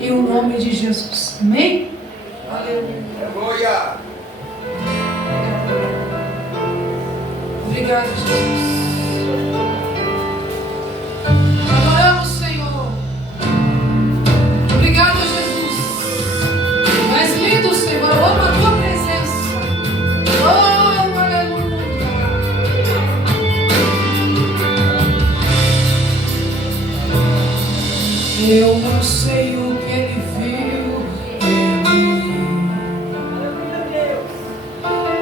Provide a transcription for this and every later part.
Em o nome de Jesus. Amém? Aleluia. Obrigado, Jesus. Adoramos, Senhor. Obrigado, Jesus. És lindo, Senhor. Eu amo a tua presença. Oh, aleluia. Eu não sei o que ele viu em mim.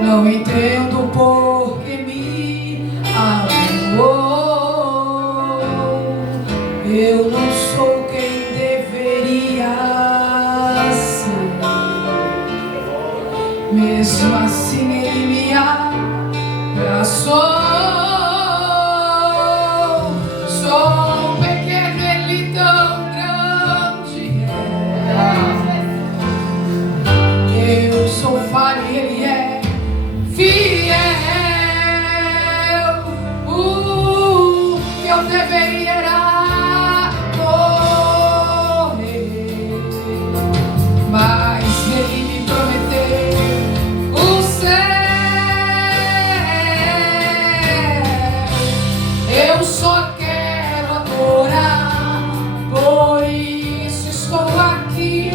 Não entendo por que me amou. Eu não sou quem deveria ser. Mesmo assim ele me abraçou. Sou um pequeno, ele tão grande é. Eu sou falho e ele é fiel. Que eu deveria era morrer, mas ele me prometeu o céu. Eu só quero adorar, por isso estou aqui.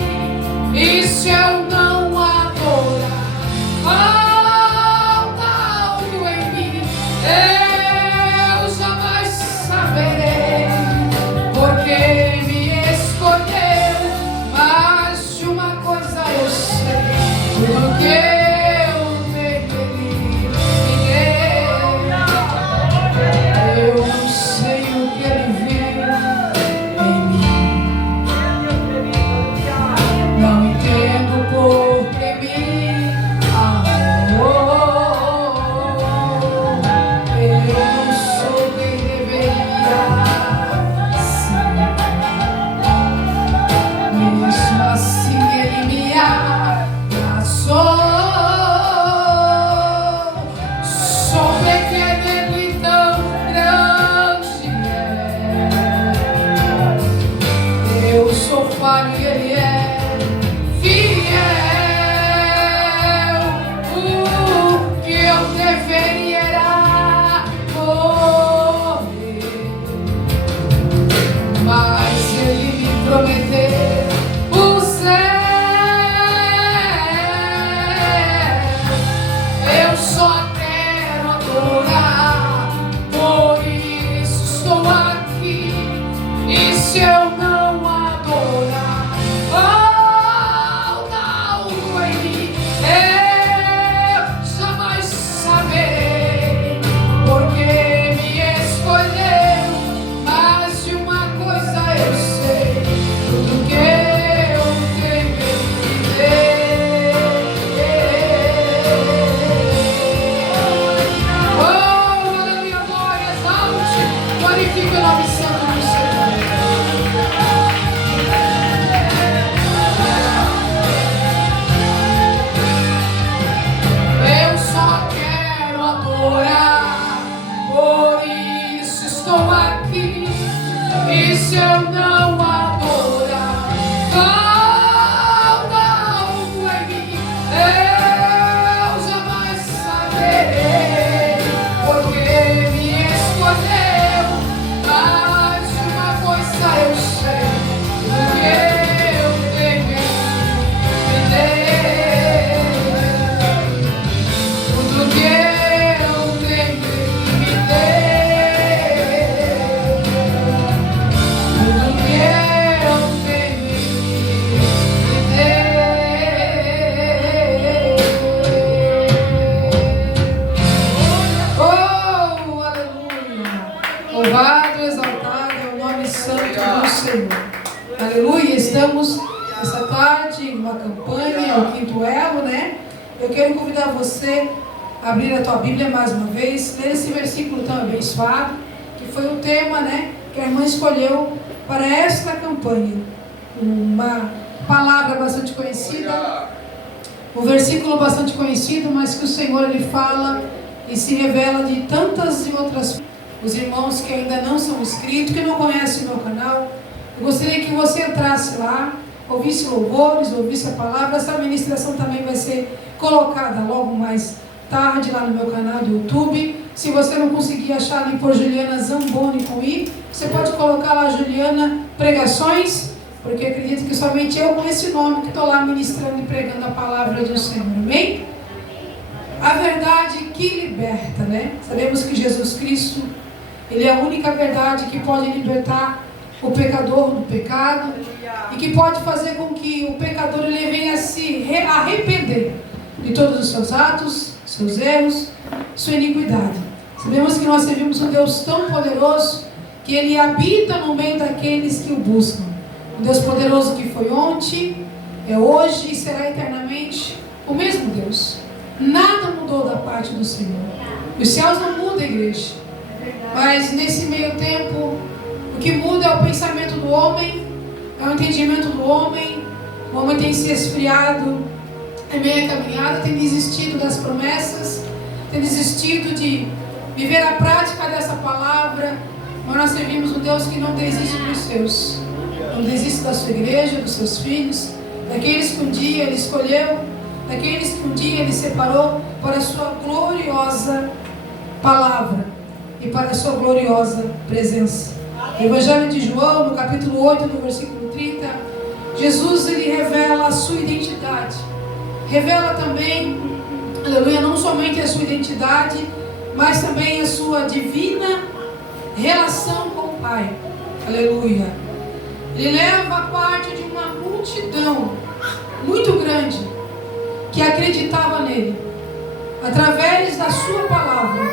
E se eu não adorar, eu jamais saberei porque me escolheu. Mas de uma coisa eu sei, tudo que eu tenho ele me deu. Eu não sei o que ele viu em mim. Não entendo por que me amou. E ele é fiel. Que eu deveria era morrer, mas ele me prometeu o céu. Eu só quero adorar, por isso estou aqui. E se eu não adorar, e se eu não adorar, falta algo em mim. Eu jamais saberei porque me escolheu. Mas de uma coisa eu sei, o que eu tenho me deu. Tudo que eu tenho me deu. Louvado, exaltado é o nome santo do Senhor. Aleluia. Estamos essa tarde em uma campanha, o quinto elo, né? Eu quero convidar você a abrir a tua Bíblia mais uma vez, ler esse versículo tão abençoado, que foi o tema, né, que a irmã escolheu para esta campanha. Uma palavra bastante conhecida, um versículo bastante conhecido, mas que o Senhor ele fala e se revela de tantas e outras formas. Os irmãos que ainda não são inscritos, que não conhecem o meu canal, Eu gostaria que você entrasse lá, ouvisse louvores, ouvisse a palavra. Essa ministração também vai ser colocada logo mais tarde lá no meu canal do YouTube. Se você não conseguir achar ali por Juliana Zamboni com I, você pode colocar lá Juliana Pregações, porque acredito que somente eu com esse nome que estou lá ministrando e pregando a palavra do Senhor. Amém? A verdade que liberta, né? Sabemos que Jesus Cristo, Ele é a única verdade que pode libertar o pecador do pecado e que pode fazer com que o pecador ele venha a se arrepender de todos os seus atos, seus erros, sua iniquidade. Sabemos que nós servimos um Deus tão poderoso que Ele habita no meio daqueles que o buscam. Um Deus poderoso que foi ontem, é hoje e será eternamente o mesmo Deus. Nada mudou da parte do Senhor. Os céus não mudam, igreja. Mas nesse meio tempo, o que muda é o pensamento do homem, é o entendimento do homem. O homem tem se esfriado em meio à caminhada, tem desistido das promessas, tem desistido de viver a prática dessa palavra. Mas nós servimos um Deus que não desiste dos seus, não desiste da sua igreja, dos seus filhos, daqueles que um dia Ele escolheu, daqueles que um dia Ele separou para a sua gloriosa palavra e para a sua gloriosa presença. No Evangelho de João, no capítulo 8, no versículo 30, Jesus ele revela a sua identidade. Revela também, aleluia, não somente a sua identidade, mas também a sua divina relação com o Pai. Aleluia. Ele leva a parte de uma multidão muito grande que acreditava nele, através da sua palavra,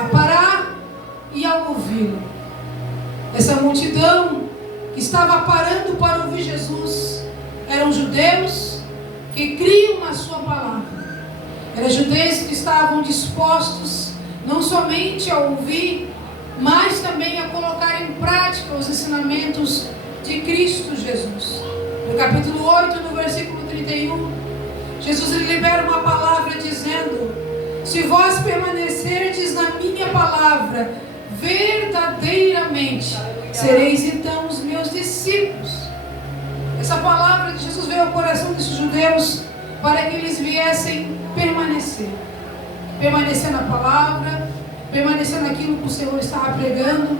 a parar e a ouvi-lo. Essa multidão que estava parando para ouvir Jesus eram judeus que criam na sua palavra. Eram judeus que estavam dispostos não somente a ouvir, mas também a colocar em prática os ensinamentos de Cristo Jesus. No capítulo 8, no versículo 31, Jesus ele libera uma palavra dizendo: se vós permanecerdes na minha palavra verdadeiramente, sereis então os meus discípulos. Essa palavra de Jesus veio ao coração desses judeus para que eles viessem permanecer na palavra, permanecer naquilo que o Senhor estava pregando,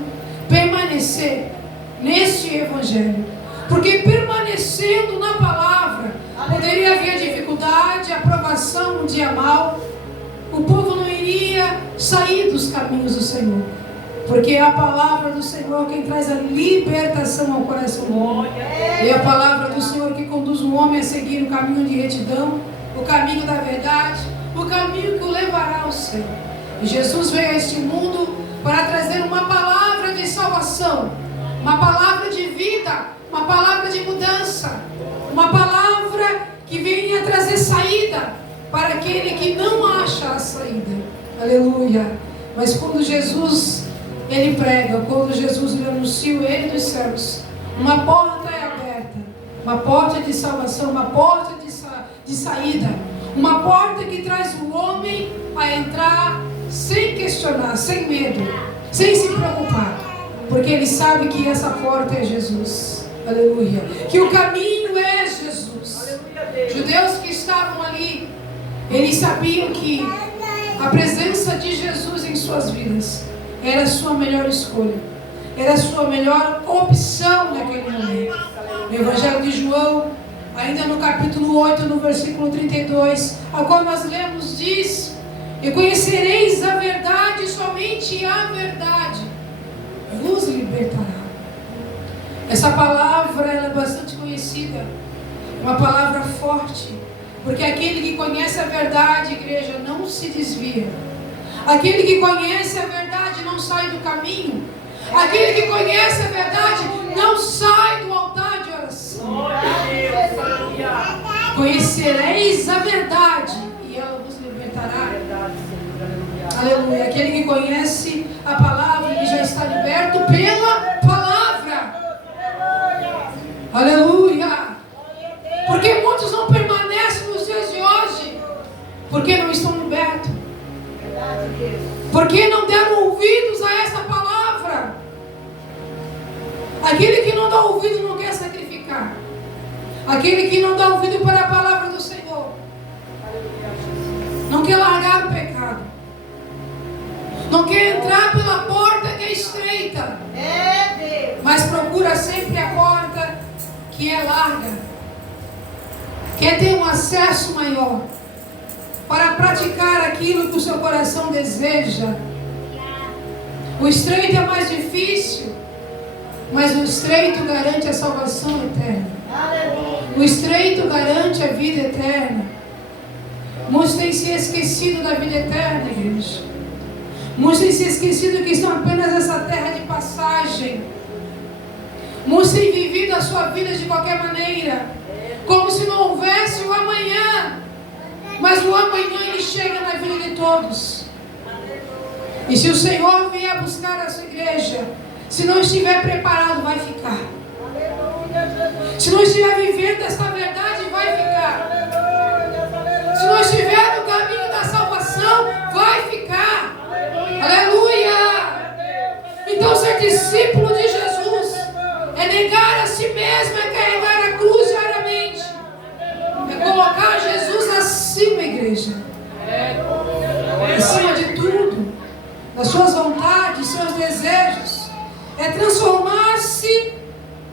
permanecer neste evangelho, porque permanecendo na palavra poderia haver dificuldade, aprovação, um dia mau. O povo não iria sair dos caminhos do Senhor, porque é a palavra do Senhor quem traz a libertação ao coração do homem. É a palavra do Senhor que conduz o homem a seguir o caminho de retidão, o caminho da verdade, o caminho que o levará ao céu. E Jesus veio a este mundo para trazer uma palavra de salvação, uma palavra de vida, uma palavra de mudança, uma palavra que venha trazer saída para aquele que não acha a saída. Aleluia. Mas quando Jesus ele prega, quando Jesus ele anuncia o reino dos céus, uma porta é aberta, uma porta de salvação, uma porta de saída, uma porta que traz o homem a entrar sem questionar, sem medo, sem se preocupar, porque ele sabe que essa porta é Jesus. Aleluia. Que o caminho é Jesus. Judeus que estavam ali, eles sabiam que a presença de Jesus em suas vidas era a sua melhor escolha, era a sua melhor opção naquele momento. No Evangelho de João, ainda no capítulo 8, no versículo 32, ao qual nós lemos, diz: e conhecereis a verdade, somente a verdade vos libertará. Essa palavra ela é bastante conhecida, uma palavra forte, porque aquele que conhece a verdade, igreja, não se desvia. Aquele que conhece a verdade não sai do caminho. Aquele que conhece a verdade não sai do altar de oração. Conhecereis a verdade e ela vos libertará. Aleluia. Aquele que conhece a palavra, ele já está liberto pela palavra. Aleluia. Porque muitos não permanecem nos dias de hoje, porque não estão libertos, porque não deram ouvidos a essa palavra. Aquele que não dá ouvido não quer Aquele que não dá ouvido para a palavra do Senhor. Não quer largar o pecado. Não quer entrar pela porta que é estreita. Mas procura sempre a porta que é larga. Quer ter um acesso maior para praticar aquilo que o seu coração deseja. O estreito é mais difícil, mas o estreito garante a salvação eterna. O estreito garante a vida eterna. Muitos têm se esquecido da vida eterna, igreja. Muitos têm se esquecido que estão apenas nessa terra de passagem. Muitos têm vivido a sua vida de qualquer maneira, como se não houvesse o amanhã. Mas o amanhã ele chega na vida de todos. E se o Senhor vier buscar essa igreja, se não estiver preparado, vai ficar. Se não estiver vivendo essa verdade, vai ficar. Se não estiver no caminho da salvação, vai ficar. Aleluia! Então ser discípulo de Jesus é negar a si mesmo, é carregar a cruz diariamente, é colocar Jesus acima, igreja, acima de tudo, das suas vontades, seus desejos, é transformar-se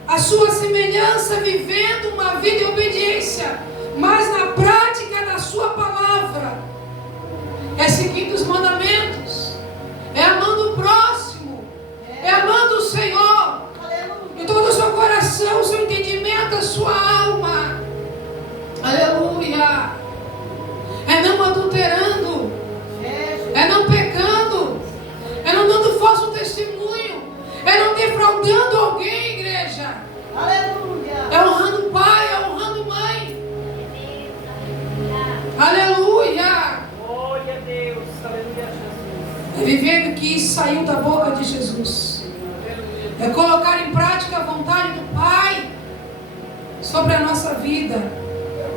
a sua semelhança, vivendo uma vida de obediência, mas na prática da sua palavra, é seguindo os mandamentos, é amando o próximo, é amando o Senhor, em todo o seu coração, o seu entendimento, a sua alma. Aleluia! É não adulterando, é não pecando, é não dando falso testemunho, é não defraudando alguém, igreja. Aleluia! É honrando o pai, é honrando mãe. Aleluia! Glória a Deus, aleluia, Jesus. É viver o que saiu da boca de Jesus. É colocar em prática a vontade do Pai sobre a nossa vida.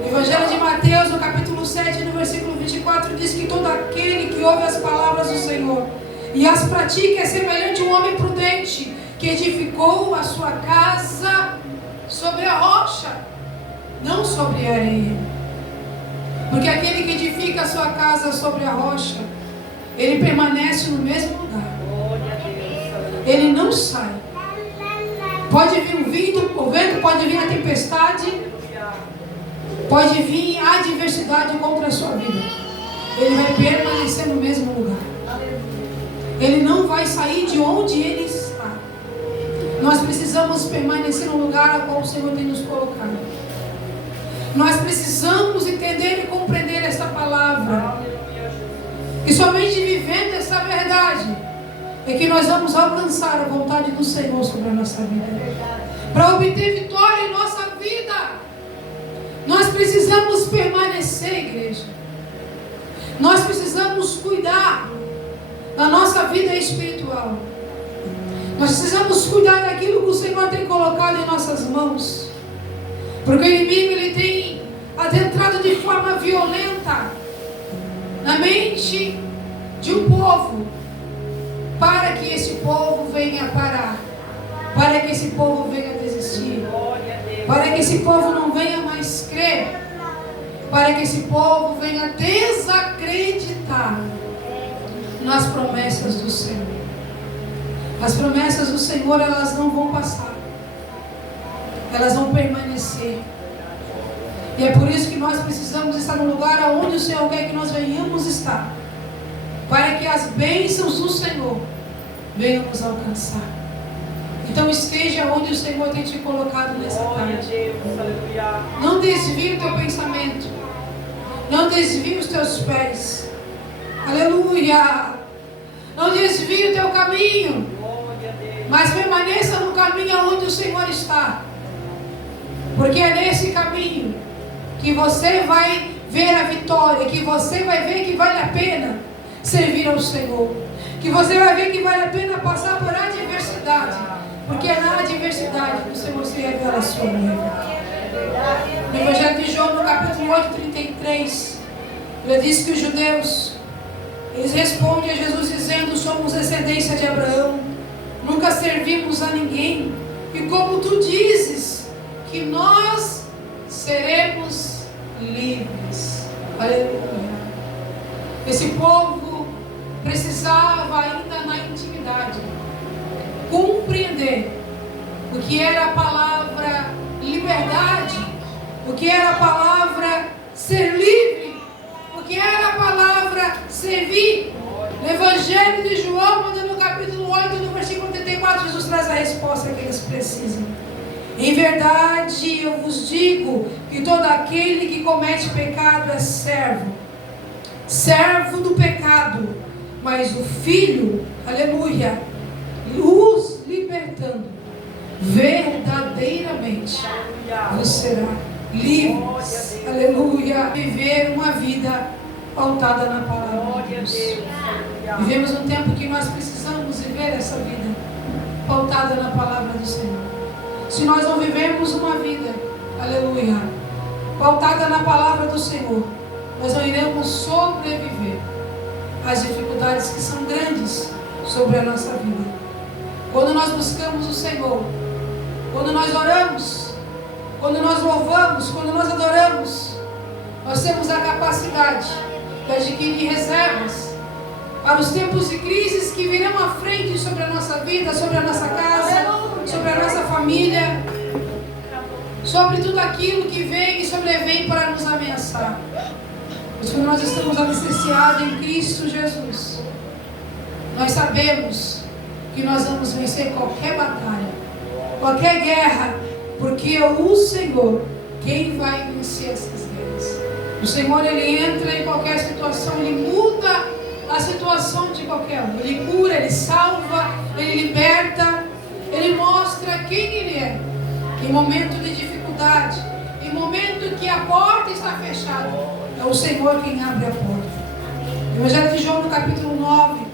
O Evangelho de Mateus, no capítulo 7, no versículo 24, diz que todo aquele que ouve as palavras do Senhor e as pratica é semelhante a um homem prudente que edificou a sua casa sobre a rocha, não sobre a areia. Porque aquele que edifica a sua casa sobre a rocha, ele permanece no mesmo lugar. Ele não sai. Pode vir o vento, pode vir a tempestade, pode vir a adversidade contra a sua vida. Ele vai permanecer no mesmo lugar. Ele não vai sair de onde ele está. Nós precisamos permanecer no lugar ao qual o Senhor tem nos colocado. Nós precisamos entender e compreender esta palavra. E somente vivendo essa verdade é que nós vamos alcançar a vontade do Senhor sobre a nossa vida. Para obter vitória em nossa vida, nós precisamos permanecer, igreja. Nós precisamos cuidar da nossa vida espiritual. Nós precisamos cuidar daquilo que o Senhor tem colocado em nossas mãos. Porque o inimigo ele tem adentrado de forma violenta na mente de um povo, para que esse povo venha parar, para que esse povo venha desistir, para que esse povo não venha mais crer, para que esse povo venha desacreditar nas promessas do Senhor. As promessas do Senhor, elas não vão passar, elas vão permanecer. E é por isso que nós precisamos estar no lugar onde o Senhor quer que nós venhamos estar, para que as bênçãos do Senhor venham nos alcançar. Então esteja onde o Senhor tem te colocado nessa tarde. Não desvie o teu pensamento, não desvie os teus pés. Aleluia! Não desvie o teu caminho, mas permaneça no caminho onde o Senhor está, porque é nesse caminho que você vai ver a vitória, que você vai ver que vale a pena servir ao Senhor, que você vai ver que vale a pena passar por adversidade, porque é na adversidade que o Senhor se revela a sua vida. No Evangelho de João, no capítulo 8, 33, ele diz que os judeus, eles respondem a Jesus dizendo: somos descendência de Abraão, nunca servimos a ninguém, e como tu dizes que nós Aleluia. Esse povo precisava ainda na intimidade compreender o que era a palavra liberdade, o que era a palavra ser livre, o que era a palavra servir. No Evangelho de João, no capítulo 8, no versículo 34, Jesus traz a resposta que eles precisam. Em verdade eu vos digo que todo aquele que comete pecado é servo do pecado, mas o Filho, aleluia, os libertando, verdadeiramente vos será livres, aleluia. Viver uma vida pautada na palavra de Deus. Vivemos um tempo que nós precisamos viver essa vida pautada na palavra do Senhor. Se nós não vivemos uma vida, aleluia, pautada na palavra do Senhor, nós não iremos sobreviver às dificuldades que são grandes sobre a nossa vida. Quando nós buscamos o Senhor, quando nós oramos, quando nós louvamos, quando nós adoramos, nós temos a capacidade de adquirir reservas para os tempos de crises que virão à frente sobre a nossa vida, sobre a nossa casa, sobre a nossa família, sobre tudo aquilo que vem e sobrevém para nos ameaçar. Mas quando nós estamos alicerciados em Cristo Jesus, nós sabemos que nós vamos vencer qualquer batalha, qualquer guerra, porque é o Senhor quem vai vencer essas guerras. O Senhor, Ele entra em qualquer situação, Ele muda a situação de qualquer um. Ele cura, Ele salva, Ele liberta, Ele mostra quem Ele é. Em momento de dificuldade, em momento que a porta está fechada, é o Senhor quem abre a porta. No Evangelho de João, no capítulo 9,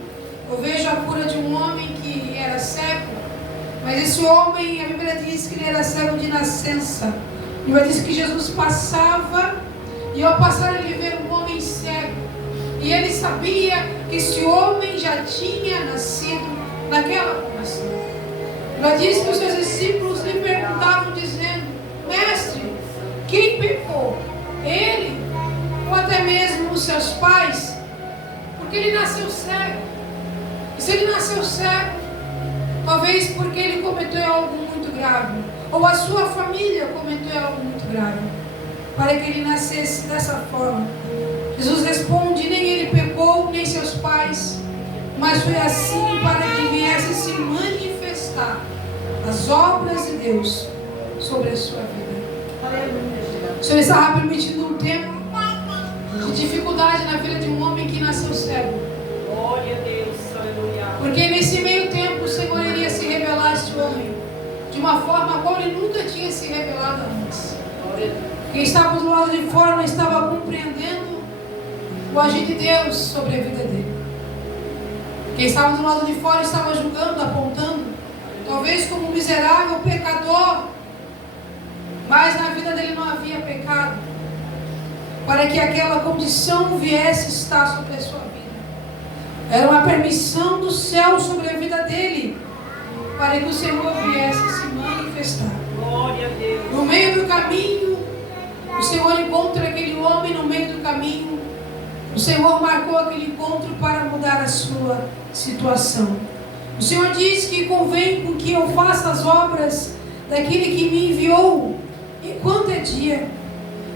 eu vejo a cura de um homem que era cego, mas esse homem, a Bíblia diz que ele era cego de nascença. A Bíblia diz que Jesus passava, e ao passar ele vê um homem cego, e ele sabia que esse homem já tinha nascido naquela condição. Ela diz que os seus discípulos lhe perguntavam dizendo: Mestre, quem pecou? Ele ou até mesmo os seus pais? Porque ele nasceu cego. E se ele nasceu cego, talvez porque ele cometeu algo muito grave, ou a sua família cometeu algo muito grave, para que ele nascesse dessa forma. Jesus responde: nem ele pecou, nem seus pais, mas foi assim para que viesse se manifestar as obras de Deus sobre a sua vida. O Senhor estava permitindo um tempo de dificuldade na vida de um homem que nasceu cego. Glória a Deus, aleluia. Porque nesse meio tempo o Senhor iria se revelar a este homem de uma forma a qual ele nunca tinha se revelado antes. Quem estava do lado de fora não estava compreendendo o agir de Deus sobre a vida dele. Quem estava do lado de fora estava julgando, apontando, talvez como um miserável pecador, mas na vida dele não havia pecado, para que aquela condição viesse estar sobre a sua vida. Era uma permissão do céu sobre a vida dele, para que o Senhor viesse se manifestar. Glória a Deus. No meio do caminho, o Senhor encontra aquele homem no meio do caminho. O Senhor marcou aquele encontro para mudar a sua situação. O Senhor diz que convém com que eu faça as obras daquele que me enviou, enquanto é dia,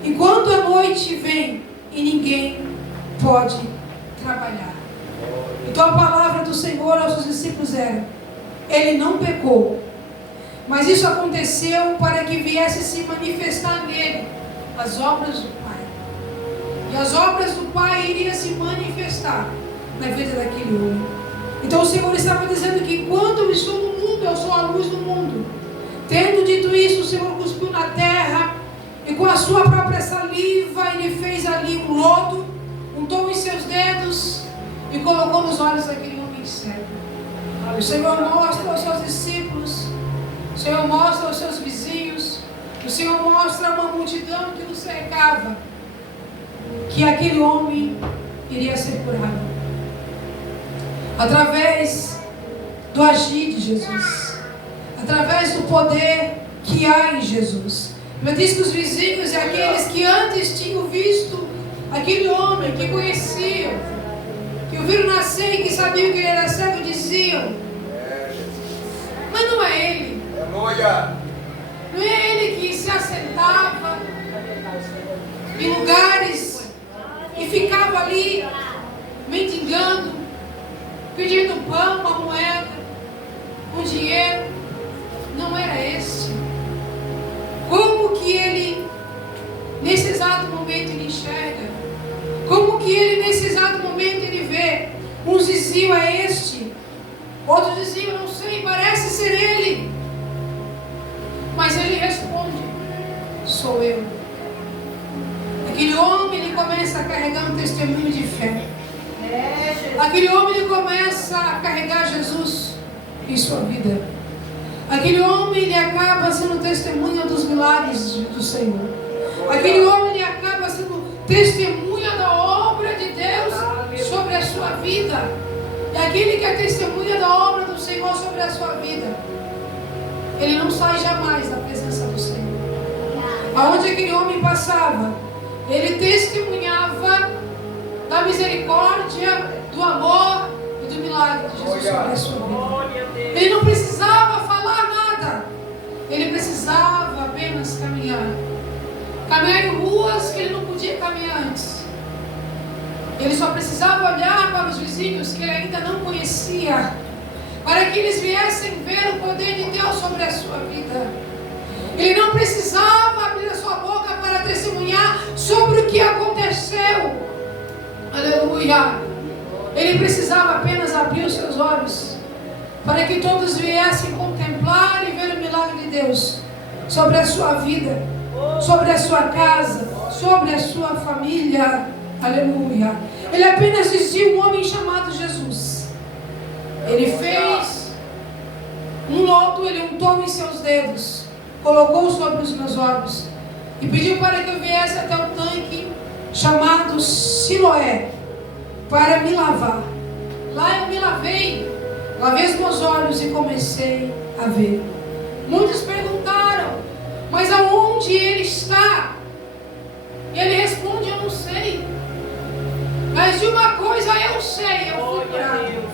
enquanto a noite vem e ninguém pode trabalhar. Então a palavra do Senhor aos seus discípulos era: ele não pecou, mas isso aconteceu para que viesse se manifestar nele as obras do Pai. E as obras do Pai iriam se manifestar na vida daquele homem. Então o Senhor estava dizendo que enquanto eu estou no mundo, eu sou a luz do mundo. Tendo dito isso, o Senhor cuspiu na terra e com a sua própria saliva ele fez ali um lodo, untou em seus dedos e colocou nos olhos daquele homem cego. O Senhor mostra aos seus discípulos, o Senhor mostra aos seus vizinhos, o Senhor mostra a uma multidão que o cercava, que aquele homem iria ser curado através do agir de Jesus, através do poder que há em Jesus. Ele diz que os vizinhos e aqueles que antes tinham visto Aquele homem que conhecia, que o viram nascer e que sabiam que ele era cego, diziam: mas não é ele. Não é ele que se assentava em lugares e ficava ali mendigando, pedindo pão, uma moeda, um dinheiro. Não era esse. Como que ele, nesse exato momento, ele enxerga? Como que ele, nesse exato momento, ele vê? Uns diziam: é este. Outros diziam: não sei, parece ser ele. Mas ele responde: sou eu. Aquele homem, ele começa a carregar um testemunho de fé. Aquele homem, ele começa a carregar Jesus em sua vida. Aquele homem, ele acaba sendo testemunha dos milagres do Senhor. Aquele homem, ele acaba sendo testemunha da obra de Deus sobre a sua vida. E aquele que é testemunha da obra do Senhor sobre a sua vida, ele não sai jamais da presença do Senhor. Aonde aquele homem passava, ele testemunhava da misericórdia, do amor e do milagre de Jesus sobre a sua vida. Ele não precisava falar nada. Ele precisava apenas caminhar. Caminhar em ruas que ele não podia caminhar antes. Ele só precisava olhar para os vizinhos que ele ainda não conhecia, para que eles viessem ver o poder de Deus sobre a sua vida. Ele não precisava abrir a sua boca para testemunhar sobre o que aconteceu. Aleluia. Ele precisava apenas abrir os seus olhos, para que todos viessem contemplar e ver o milagre de Deus sobre a sua vida, sobre a sua casa, sobre a sua família. Aleluia. Ele apenas dizia: um homem chamado Jesus. Ele fez um lodo, ele untou em seus dedos, colocou sobre os meus olhos e pediu para que eu viesse até o tanque chamado Siloé para me lavar. Lá eu me lavei os meus olhos e comecei a ver. Muitos perguntaram: mas aonde ele está? E ele responde: eu não sei. Mas de uma coisa eu sei, eu fui curado.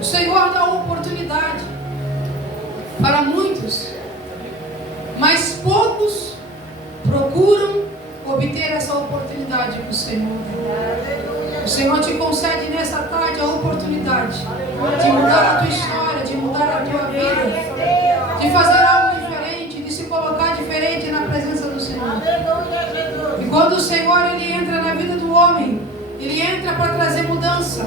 O Senhor dá oportunidade para muitos, mas poucos procuram obter essa oportunidade com o Senhor. O Senhor te concede nessa tarde a oportunidade de mudar a tua história, de mudar a tua vida, de fazer algo diferente, de se colocar diferente na presença do Senhor. E quando o Senhor, ele entra na vida do homem, ele entra para trazer mudança,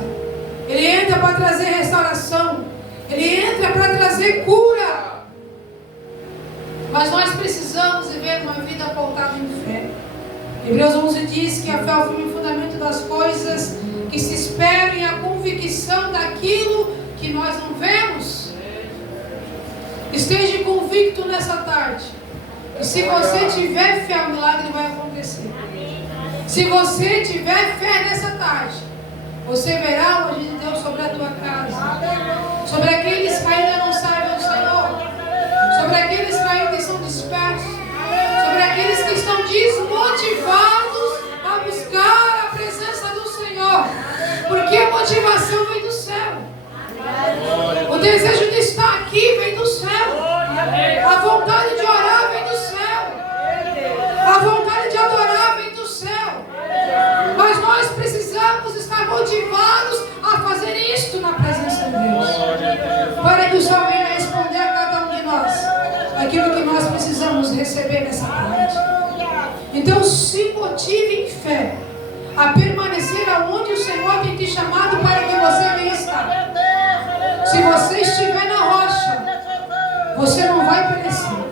ele entra para trazer restauração, ele entra para trazer cura. Mas nós precisamos viver uma vida pautada em fé. Hebreus 11 diz que a fé é o firme fundamento das coisas que se esperam e a convicção daquilo que nós não vemos. Esteja convicto nessa tarde. E se você tiver fé, o milagre vai acontecer. Se você tiver fé nessa tarde, você verá o agir de Deus sobre a tua casa, sobre aqueles que ainda não sabem o Senhor, sobre aqueles que ainda estão dispersos, sobre aqueles que estão desmotivados a buscar a presença do Senhor, porque a motivação vem do céu. O desejo de estar aqui vem do céu. A vontade de orar vem do céu. A vontade de adorar vem do céu. Mas nós precisamos estar motivados a fazer isto na presença de Deus, para que o Senhor venha responder a cada um de nós aquilo que nós precisamos receber nessa tarde. Então se motive em fé a permanecer aonde o Senhor tem te chamado para que você venha estar. Se você estiver na rocha, você não vai perecer.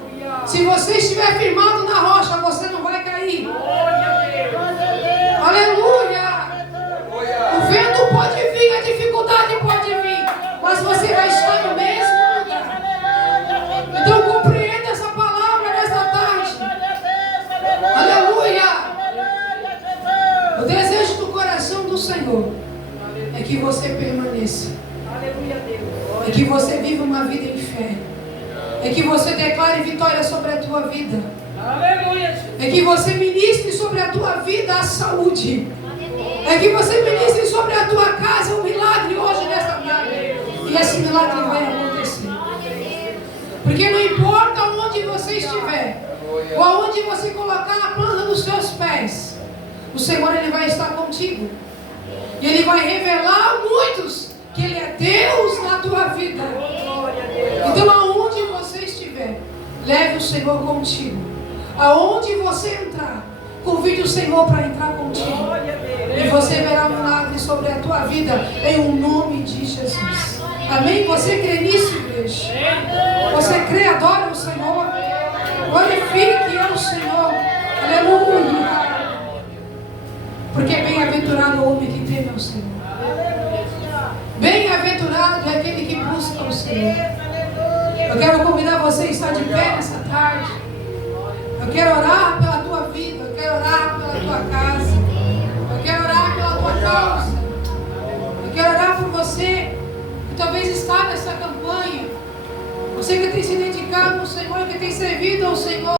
Se você estiver firmado na rocha, você não vai cair. Aleluia! O vento pode vir, a dificuldade pode vir, mas você vai estar no mesmo lugar. Então compreenda essa palavra nesta tarde. Aleluia! O desejo do coração do Senhor é que você permaneça. É que você viva uma vida em fé. É que você declare vitória sobre a tua vida. Aleluia. É que você ministre sobre a tua vida a saúde. É que você ministre sobre a tua casa um milagre hoje nesta tarde. E esse milagre vai acontecer. Porque não importa onde você estiver, ou aonde você colocar a planta dos seus pés, o Senhor ele vai estar contigo. E Ele vai revelar a muitos que Ele é Deus na tua vida. Então aonde você estiver, leve o Senhor contigo. Aonde você entrar, convide o Senhor para entrar contigo. E você verá um milagre sobre a tua vida, em o nome de Jesus. Amém? Você crê nisso, igreja? Você crê, adora o Senhor? Glorifique ao Senhor. Aleluia. Porque bem-aventurado o homem que teme ao Senhor. Bem-aventurado é aquele que busca o Senhor. Eu quero convidar você a estar de pé nessa tarde. Eu quero orar pela tua vida. Eu quero orar pela tua casa. Eu quero orar pela tua causa. Eu quero orar por você que talvez está nessa campanha. Você que tem se dedicado ao Senhor, que tem servido ao Senhor.